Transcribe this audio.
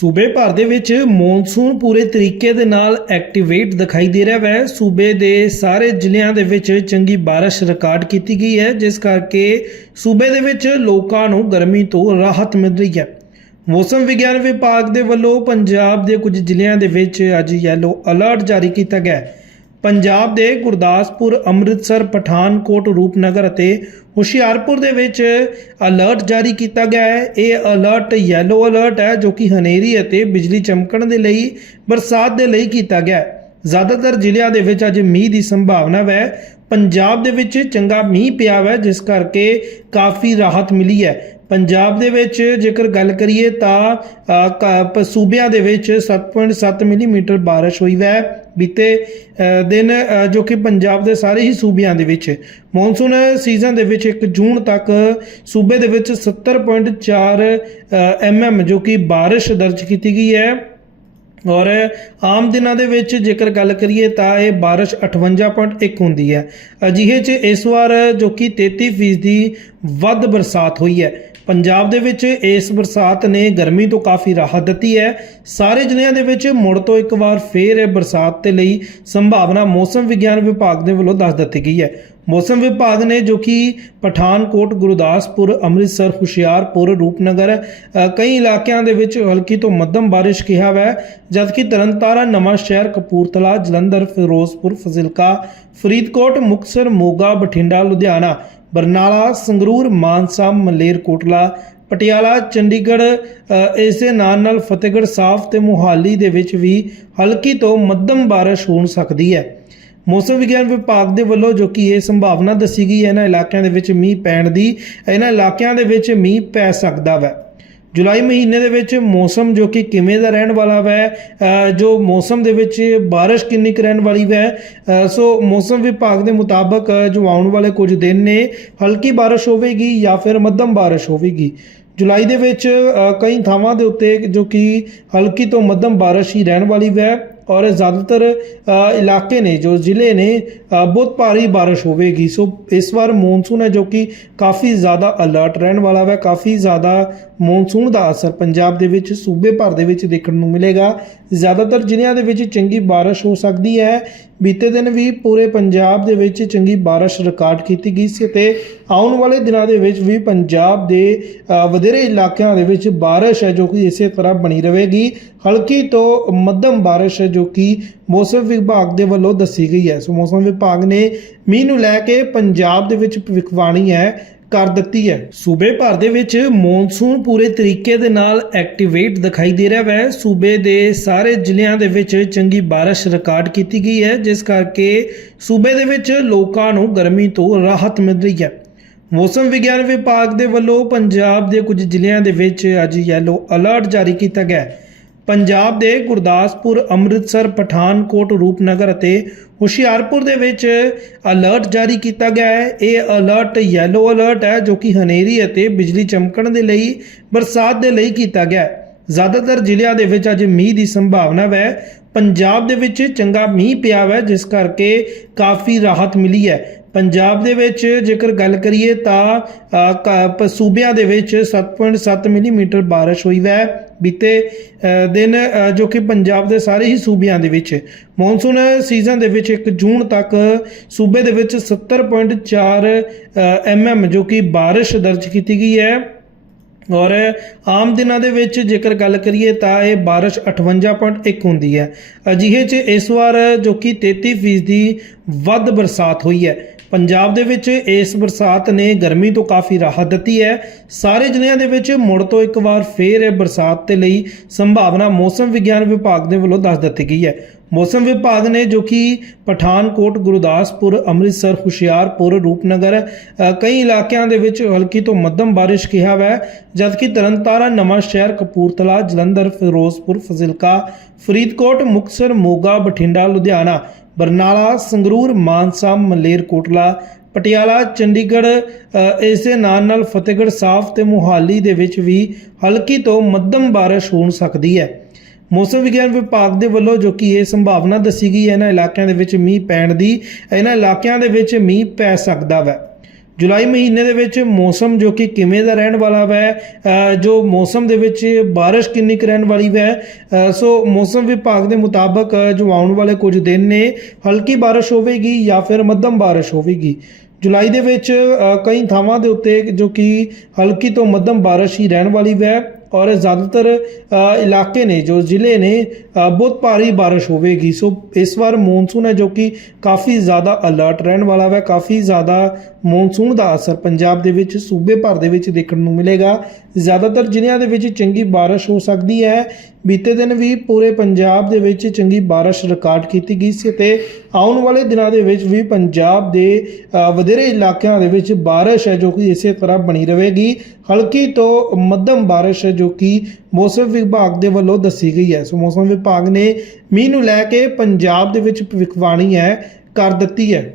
ਸੂਬੇ ਭਰ ਦੇ ਵਿੱਚ ਮੌਨਸੂਨ ਪੂਰੇ ਤਰੀਕੇ ਦੇ ਨਾਲ ਐਕਟੀਵੇਟ ਦਿਖਾਈ ਦੇ ਰਿਹਾ ਹੈ ਸੂਬੇ ਦੇ ਸਾਰੇ ਜ਼ਿਲ੍ਹਿਆਂ ਦੇ ਵਿੱਚ ਚੰਗੀ ਬਾਰਿਸ਼ ਰਿਕਾਰਡ ਕੀਤੀ ਗਈ ਹੈ, ਜਿਸ ਕਰਕੇ ਸੂਬੇ ਦੇ ਵਿੱਚ ਲੋਕਾਂ ਨੂੰ ਗਰਮੀ ਤੋਂ ਰਾਹਤ ਮਿਲ ਰਹੀ ਹੈ। ਮੌਸਮ ਵਿਗਿਆਨ ਵਿਭਾਗ ਦੇ ਵੱਲੋਂ ਪੰਜਾਬ ਦੇ ਕੁਝ ਜ਼ਿਲ੍ਹਿਆਂ ਦੇ ਵਿੱਚ ਅੱਜ ਯੈਲੋ ਅਲਰਟ ਜਾਰੀ ਕੀਤਾ ਗਿਆ ਹੈ। ਪੰਜਾਬ ਦੇ ਗੁਰਦਾਸਪੁਰ, ਅੰਮ੍ਰਿਤਸਰ, ਪਠਾਨਕੋਟ, ਰੂਪਨਗਰ ਅਤੇ ਹੁਸ਼ਿਆਰਪੁਰ ਦੇ ਵਿੱਚ ਅਲਰਟ ਜਾਰੀ ਕੀਤਾ ਗਿਆ ਹੈ। ਇਹ ਅਲਰਟ ਯੈਲੋ ਅਲਰਟ ਹੈ ਜੋ ਕਿ ਹਨੇਰੀ ਅਤੇ ਬਿਜਲੀ ਚਮਕਣ ਦੇ ਲਈ, ਬਰਸਾਤ ਦੇ ਲਈ ਕੀਤਾ ਗਿਆ ਹੈ। ਜ਼ਿਆਦਾਤਰ ਜ਼ਿਲ੍ਹਿਆਂ ਦੇ ਵਿੱਚ ਅੱਜ ਮੀਂਹ ਦੀ ਸੰਭਾਵਨਾ ਹੈ ਪੰਜਾਬ ਦੇ ਵਿੱਚ ਚੰਗਾ ਮੀਂਹ ਪਿਆ ਹੈ ਜਿਸ ਕਰਕੇ ਕਾਫੀ ਰਾਹਤ ਮਿਲੀ ਹੈ। ਪੰਜਾਬ ਦੇ ਵਿੱਚ ਜੇਕਰ ਗੱਲ ਕਰੀਏ ਤਾਂ ਕ- ਸੂਬਿਆਂ ਦੇ ਵਿੱਚ 7.7 ਮਿਲੀਮੀਟਰ ਬਾਰਿਸ਼ ਹੋਈ ਹੈ ਬੀਤੇ ਦਿਨ ਜੋ ਕਿ ਪੰਜਾਬ ਦੇ ਸਾਰੇ ਹੀ ਸੂਬਿਆਂ ਦੇ ਵਿੱਚ ਮੌਨਸੂਨ ਸੀਜ਼ਨ ਦੇ ਵਿੱਚ 1 ਜੂਨ ਤੱਕ ਸੂਬੇ ਦੇ ਵਿੱਚ 70.4 ਐਮਐਮ ਜੋ ਕਿ ਬਾਰਿਸ਼ ਦਰਜ ਕੀਤੀ ਗਈ ਹੈ। ਔਰ ਆਮ ਦਿਨਾਂ ਦੇ ਵਿੱਚ ਜੇਕਰ ਗੱਲ ਕਰੀਏ ਤਾਂ ਇਹ ਬਾਰਿਸ਼ 58.1 ਹੁੰਦੀ ਹੈ। ਅਜਿਹੇ 'ਚ ਇਸ ਵਾਰ ਜੋ ਕਿ 33% ਦੀ ਵੱਧ ਬਰਸਾਤ ਹੋਈ ਹੈ। ਪੰਜਾਬ ਦੇ ਵਿੱਚ ਇਸ ਬਰਸਾਤ ਨੇ ਗਰਮੀ ਤੋਂ ਕਾਫੀ ਰਾਹਤ ਦਿੱਤੀ ਹੈ। ਸਾਰੇ ਜ਼ਿਲ੍ਹਿਆਂ ਦੇ ਵਿੱਚ ਮੁੜ ਤੋਂ ਇੱਕ ਵਾਰ ਫੇਰ ਇਹ ਬਰਸਾਤ ਦੇ ਲਈ ਸੰਭਾਵਨਾ ਮੌਸਮ ਵਿਗਿਆਨ ਵਿਭਾਗ ਦੇ ਵੱਲੋਂ ਦੱਸ ਦਿੱਤੀ ਗਈ ਹੈ। ਮੌਸਮ ਵਿਭਾਗ ਨੇ ਜੋ ਕਿ ਪਠਾਨਕੋਟ, ਗੁਰਦਾਸਪੁਰ, ਅੰਮ੍ਰਿਤਸਰ, ਹੁਸ਼ਿਆਰਪੁਰ, ਰੂਪਨਗਰ ਕਈ ਇਲਾਕਿਆਂ ਦੇ ਵਿੱਚ ਹਲਕੀ ਤੋਂ ਮੱਧਮ ਬਾਰਿਸ਼ ਕਿਹਾ ਹੈ ਜਦਕਿ ਤਰਨਤਾਰਨ ਨਵਾਂ ਸ਼ਹਿਰ ਕਪੂਰਥਲਾ, ਜਲੰਧਰ, ਫਿਰੋਜ਼ਪੁਰ, ਫਜ਼ਿਲਕਾ, ਫਰੀਦਕੋਟ, ਮੁਕਤਸਰ, ਮੋਗਾ, ਬਠਿੰਡਾ, ਲੁਧਿਆਣਾ ਬਰਨਾਲਾ, ਸੰਗਰੂਰ, ਮਾਨਸਾ ਮਲੇਰਕੋਟਲਾ ਪਟਿਆਲਾ, ਚੰਡੀਗੜ੍ਹ ਇਸ ਦੇ ਨਾਲ ਨਾਲ ਫਤਿਹਗੜ੍ਹ ਸਾਫ਼ ਤੇ ਮੁਹਾਲੀ ਦੇ ਵਿੱਚ ਵੀ ਹਲਕੀ ਤੋਂ ਮੱਧਮ ਬਾਰਿਸ਼ ਹੋ ਸਕਦੀ ਹੈ। ਮੌਸਮ ਵਿਗਿਆਨ ਵਿਭਾਗ ਦੇ ਵੱਲੋਂ ਜੋ ਕਿ ਇਹ ਸੰਭਾਵਨਾ ਦੱਸੀ ਗਈ ਹੈ, ਇਹਨਾਂ ਇਲਾਕਿਆਂ ਦੇ ਵਿੱਚ ਮੀਂਹ ਪੈਣ ਦੀ, ਇਹਨਾਂ ਇਲਾਕਿਆਂ ਦੇ ਵਿੱਚ ਮੀਂਹ ਪੈ ਸਕਦਾ ਹੈ। ਜੁਲਾਈ ਮਹੀਨੇ ਦੇ ਵਿੱਚ ਮੌਸਮ ਜੋ ਕਿ ਕਿਵੇਂ ਦਾ ਰਹਿਣ ਵਾਲਾ ਹੈ ਜੋ ਮੌਸਮ ਦੇ ਵਿੱਚ ਬਾਰਿਸ਼ ਕਿੰਨੀ ਕੁ ਰਹਿਣ ਵਾਲੀ ਹੈ ਸੋ ਮੌਸਮ ਵਿਭਾਗ ਦੇ ਮੁਤਾਬਕ ਜੋ ਆਉਣ ਵਾਲੇ ਕੁਝ ਦਿਨ ਨੇ, ਹਲਕੀ ਬਾਰਿਸ਼ ਹੋਵੇਗੀ ਜਾਂ ਫਿਰ ਮੱਧਮ ਬਾਰਿਸ਼ ਹੋਵੇਗੀ। ਜੁਲਾਈ ਦੇ ਵਿੱਚ ਕਈ ਥਾਵਾਂ ਦੇ ਉੱਤੇ ਜੋ ਕਿ ਹਲਕੀ ਤੋਂ ਮੱਧਮ ਬਾਰਿਸ਼ ਹੀ ਰਹਿਣ ਵਾਲੀ ਹੈ ਔਰ ਜ਼ਿਆਦਾਤਰ ਇਲਾਕੇ ਨੇ ਜੋ ਜ਼ਿਲ੍ਹੇ ਨੇ ਬਹੁਤ ਭਾਰੀ ਬਾਰਿਸ਼ ਹੋਵੇਗੀ। ਸੋ ਇਸ ਵਾਰ ਮੌਨਸੂਨ ਹੈ ਜੋ ਕਿ ਕਾਫੀ ਜ਼ਿਆਦਾ ਅਲਰਟ ਰਹਿਣ ਵਾਲਾ ਹੈ ਕਾਫੀ ਜ਼ਿਆਦਾ ਮੌਨਸੂਨ ਦਾ ਅਸਰ ਪੰਜਾਬ ਦੇ ਵਿੱਚ ਸੂਬੇ ਭਰ ਦੇ ਵਿੱਚ ਦੇਖਣ ਨੂੰ ਮਿਲੇਗਾ। ਜ਼ਿਆਦਾਤਰ ਜ਼ਿਲ੍ਹਿਆਂ ਦੇ ਵਿੱਚ ਚੰਗੀ ਬਾਰਿਸ਼ ਹੋ ਸਕਦੀ ਹੈ। ਬੀਤੇ ਦਿਨ ਵੀ ਪੂਰੇ ਪੰਜਾਬ ਦੇ ਵਿੱਚ ਚੰਗੀ ਬਾਰਿਸ਼ ਰਿਕਾਰਡ ਕੀਤੀ ਗਈ ਸੀ ਤੇ ਆਉਣ ਵਾਲੇ ਦਿਨਾਂ ਦੇ ਵਿੱਚ ਵੀ ਪੰਜਾਬ ਦੇ ਵਧੇਰੇ ਇਲਾਕਿਆਂ ਦੇ ਵਿੱਚ ਬਾਰਿਸ਼ ਹੈ ਜੋ ਕਿ ਇਸੇ ਤਰ੍ਹਾਂ ਬਣੀ ਰਹੇਗੀ। ਹਲਕੀ ਤੋਂ ਮੱਧਮ ਬਾਰਿਸ਼ ਹੈ ਜੋ ਕਿ ਮੌਸਮ ਵਿਭਾਗ ਦੇ ਵੱਲੋਂ ਦੱਸੀ ਗਈ ਹੈ। ਸੋ ਮੌਸਮ ਵਿਭਾਗ ਨੇ ਮੀਂਹ ਨੂੰ ਲੈ ਕੇ ਪੰਜਾਬ ਦੇ ਵਿੱਚ ਭਵਿੱਖਬਾਣੀ ਹੈ। ਕਰ ਦਿੱਤੀ ਹੈ। ਸੂਬੇ ਭਰ ਦੇ ਵਿੱਚ ਮੌਨਸੂਨ ਪੂਰੇ ਤਰੀਕੇ ਦੇ ਨਾਲ ਐਕਟੀਵੇਟ ਦਿਖਾਈ ਦੇ ਰਿਹਾ ਹੈ ਸੂਬੇ ਦੇ ਸਾਰੇ ਜ਼ਿਲ੍ਹਿਆਂ ਦੇ ਵਿੱਚ ਚੰਗੀ ਬਾਰਿਸ਼ ਰਿਕਾਰਡ ਕੀਤੀ ਗਈ ਹੈ, ਜਿਸ ਕਰਕੇ ਸੂਬੇ ਦੇ ਵਿੱਚ ਲੋਕਾਂ ਨੂੰ ਗਰਮੀ ਤੋਂ ਰਾਹਤ ਮਿਲ ਰਹੀ ਹੈ। ਮੌਸਮ ਵਿਗਿਆਨ ਵਿਭਾਗ ਦੇ ਵੱਲੋਂ ਪੰਜਾਬ ਦੇ ਕੁਝ ਜ਼ਿਲ੍ਹਿਆਂ ਦੇ ਵਿੱਚ ਅੱਜ ਯੈਲੋ ਅਲਰਟ ਜਾਰੀ ਕੀਤਾ ਗਿਆ ਹੈ। ਪੰਜਾਬ ਦੇ ਗੁਰਦਾਸਪੁਰ, ਅੰਮ੍ਰਿਤਸਰ, ਪਠਾਨਕੋਟ, ਰੂਪਨਗਰ ਅਤੇ ਹੁਸ਼ਿਆਰਪੁਰ ਦੇ ਵਿੱਚ ਅਲਰਟ ਜਾਰੀ ਕੀਤਾ ਗਿਆ ਹੈ। ਇਹ ਅਲਰਟ ਯੈਲੋ ਅਲਰਟ ਹੈ ਜੋ ਕਿ ਹਨੇਰੀ ਅਤੇ ਬਿਜਲੀ ਚਮਕਣ ਦੇ ਲਈ, ਬਰਸਾਤ ਦੇ ਲਈ ਕੀਤਾ ਗਿਆ ਹੈ। ਜ਼ਿਆਦਾਤਰ ਜ਼ਿਲ੍ਹਿਆਂ ਦੇ ਵਿੱਚ ਅੱਜ ਮੀਂਹ ਦੀ ਸੰਭਾਵਨਾ ਹੈ ਪੰਜਾਬ ਦੇ ਵਿੱਚ ਚੰਗਾ ਮੀਂਹ ਪਿਆ ਹੈ ਜਿਸ ਕਰਕੇ ਕਾਫੀ ਰਾਹਤ ਮਿਲੀ ਹੈ। ਪੰਜਾਬ ਦੇ ਵਿੱਚ ਜੇਕਰ ਗੱਲ ਕਰੀਏ ਤਾਂ ਕ- ਪ- ਸੂਬਿਆਂ ਦੇ ਵਿੱਚ 7.7 ਮਿਲੀਮੀਟਰ ਬਾਰਿਸ਼ ਹੋਈ ਹੈ ਬੀਤੇ ਦਿਨ ਜੋ ਕਿ ਪੰਜਾਬ ਦੇ ਸਾਰੇ ਹੀ ਸੂਬਿਆਂ ਦੇ ਵਿੱਚ ਮੌਨਸੂਨ ਸੀਜ਼ਨ ਦੇ ਵਿੱਚ 1 ਜੂਨ ਤੱਕ ਸੂਬੇ ਦੇ ਵਿੱਚ 70.4 ਐਮਐਮ ਜੋ ਕਿ ਬਾਰਿਸ਼ ਦਰਜ ਕੀਤੀ ਗਈ ਹੈ। ਔਰ ਆਮ ਦਿਨਾਂ ਦੇ ਵਿੱਚ ਜੇਕਰ ਗੱਲ ਕਰੀਏ ਤਾਂ ਇਹ ਬਾਰਿਸ਼ 58.1 ਹੁੰਦੀ ਹੈ। ਅਜਿਹੇ 'ਚ ਇਸ ਵਾਰ ਜੋ ਕਿ 33% ਦੀ ਵੱਧ ਬਰਸਾਤ ਹੋਈ ਹੈ। ਪੰਜਾਬ ਦੇ ਵਿੱਚ ਇਸ ਬਰਸਾਤ ਨੇ ਗਰਮੀ ਤੋਂ ਕਾਫੀ ਰਾਹਤ ਦਿੱਤੀ ਹੈ। ਸਾਰੇ ਜ਼ਿਲ੍ਹਿਆਂ ਦੇ ਵਿੱਚ ਮੁੜ ਤੋਂ ਇੱਕ ਵਾਰ ਫੇਰ ਇਹ ਬਰਸਾਤ ਦੇ ਲਈ ਸੰਭਾਵਨਾ ਮੌਸਮ ਵਿਗਿਆਨ ਵਿਭਾਗ ਦੇ ਵੱਲੋਂ ਦੱਸ ਦਿੱਤੀ ਗਈ ਹੈ। ਮੌਸਮ ਵਿਭਾਗ ਨੇ ਜੋ ਕਿ ਪਠਾਨਕੋਟ, ਗੁਰਦਾਸਪੁਰ, ਅੰਮ੍ਰਿਤਸਰ, ਹੁਸ਼ਿਆਰਪੁਰ, ਰੂਪਨਗਰ ਕਈ ਇਲਾਕਿਆਂ ਦੇ ਵਿੱਚ ਹਲਕੀ ਤੋਂ ਮੱਧਮ ਬਾਰਿਸ਼ ਕਿਹਾ ਹੈ ਜਦਕਿ ਤਰਨਤਾਰਨ ਨਵਾਂ ਸ਼ਹਿਰ ਕਪੂਰਥਲਾ, ਜਲੰਧਰ, ਫਿਰੋਜ਼ਪੁਰ, ਫਜ਼ਿਲਕਾ, ਫਰੀਦਕੋਟ, ਮੁਕਤਸਰ, ਮੋਗਾ, ਬਠਿੰਡਾ, ਲੁਧਿਆਣਾ, ਬਰਨਾਲਾ, ਸੰਗਰੂਰ, ਮਾਨਸਾ ਮਲੇਰਕੋਟਲਾ ਪਟਿਆਲਾ, ਚੰਡੀਗੜ੍ਹ ਇਸ ਦੇ ਨਾਲ ਨਾਲ ਫਤਿਹਗੜ੍ਹ ਸਾਹਿਬ ਤੇ ਮੁਹਾਲੀ ਦੇ ਵਿੱਚ ਵੀ ਹਲਕੀ ਤੋਂ ਮੱਧਮ ਬਾਰਿਸ਼ ਹੋ ਸਕਦੀ ਹੈ। ਮੌਸਮ ਵਿਗਿਆਨ ਵਿਭਾਗ ਦੇ ਵੱਲੋਂ ਜੋ ਕਿ ਇਹ ਸੰਭਾਵਨਾ ਦੱਸੀ ਗਈ ਹੈ, ਇਹਨਾਂ ਇਲਾਕਿਆਂ ਦੇ ਵਿੱਚ ਮੀਂਹ ਪੈਣ ਦੀ, ਇਹਨਾਂ ਇਲਾਕਿਆਂ ਦੇ ਵਿੱਚ ਮੀਂਹ ਪੈ ਸਕਦਾ ਵੈ। ਜੁਲਾਈ ਮਹੀਨੇ ਦੇ ਵਿੱਚ ਮੌਸਮ ਜੋ ਕਿ ਕਿਵੇਂ ਦਾ ਰਹਿਣ ਵਾਲਾ ਵੈ ਜੋ ਮੌਸਮ ਦੇ ਵਿੱਚ ਬਾਰਿਸ਼ ਕਿੰਨੀ ਕੁ ਰਹਿਣ ਵਾਲੀ ਵੈ ਸੋ ਮੌਸਮ ਵਿਭਾਗ ਦੇ ਮੁਤਾਬਕ ਜੋ ਆਉਣ ਵਾਲੇ ਕੁਝ ਦਿਨ ਨੇ, ਹਲਕੀ ਬਾਰਿਸ਼ ਹੋਵੇਗੀ ਜਾਂ ਫਿਰ ਮੱਧਮ ਬਾਰਿਸ਼ ਹੋਵੇਗੀ। ਜੁਲਾਈ ਦੇ ਵਿੱਚ ਕਈ ਥਾਵਾਂ ਦੇ ਉੱਤੇ ਜੋ ਕਿ ਹਲਕੀ ਤੋਂ ਮੱਧਮ ਬਾਰਿਸ਼ ਹੀ ਰਹਿਣ ਵਾਲੀ ਵੈ। ਔਰ ਜ਼ਿਆਦਾਤਰ ਇਲਾਕੇ ਨੇ ਜੋ ਜ਼ਿਲ੍ਹੇ ਨੇ ਬਹੁਤ ਭਾਰੀ ਬਾਰਿਸ਼ ਹੋਵੇਗੀ। ਸੋ ਇਸ ਵਾਰ ਮੌਨਸੂਨ ਹੈ ਜੋ ਕਿ ਕਾਫੀ ਜ਼ਿਆਦਾ ਅਲਰਟ ਰਹਿਣ ਵਾਲਾ ਹੈ ਕਾਫੀ ਜ਼ਿਆਦਾ ਮੌਨਸੂਨ ਦਾ ਅਸਰ ਪੰਜਾਬ ਦੇ ਵਿੱਚ, ਸੂਬੇ ਭਰ ਦੇ ਵਿੱਚ ਦੇਖਣ ਨੂੰ ਮਿਲੇਗਾ। ਜ਼ਿਆਦਾਤਰ ਜ਼ਿਲ੍ਹਿਆਂ ਦੇ ਵਿੱਚ ਚੰਗੀ ਬਾਰਿਸ਼ ਹੋ ਸਕਦੀ ਹੈ। ਬੀਤੇ ਦਿਨ ਵੀ ਪੂਰੇ ਪੰਜਾਬ ਦੇ ਵਿੱਚ ਚੰਗੀ ਬਾਰਿਸ਼ ਰਿਕਾਰਡ ਕੀਤੀ ਗਈ ਸੀ ਤੇ ਆਉਣ ਵਾਲੇ ਦਿਨਾਂ ਦੇ ਵਿੱਚ ਵੀ ਪੰਜਾਬ ਦੇ ਵਧੇਰੇ ਇਲਾਕਿਆਂ ਦੇ ਵਿੱਚ ਬਾਰਿਸ਼ ਹੈ ਜੋ ਕਿ ਇਸੇ ਤਰ੍ਹਾਂ ਬਣੀ ਰਹੇਗੀ। ਹਲਕੀ ਤੋਂ ਮੱਧਮ ਬਾਰਿਸ਼ ਹੈ ਜੋ ਕਿ ਮੌਸਮ ਵਿਭਾਗ ਦੇ ਵੱਲੋਂ ਦੱਸੀ ਗਈ ਹੈ। ਸੋ ਮੌਸਮ ਵਿਭਾਗ ਨੇ ਮੀਂਹ ਨੂੰ ਲੈ ਕੇ ਪੰਜਾਬ ਦੇ ਵਿੱਚ ਭਵਿੱਖਬਾਣੀ ਹੈ, ਕਰ ਦਿੱਤੀ ਹੈ।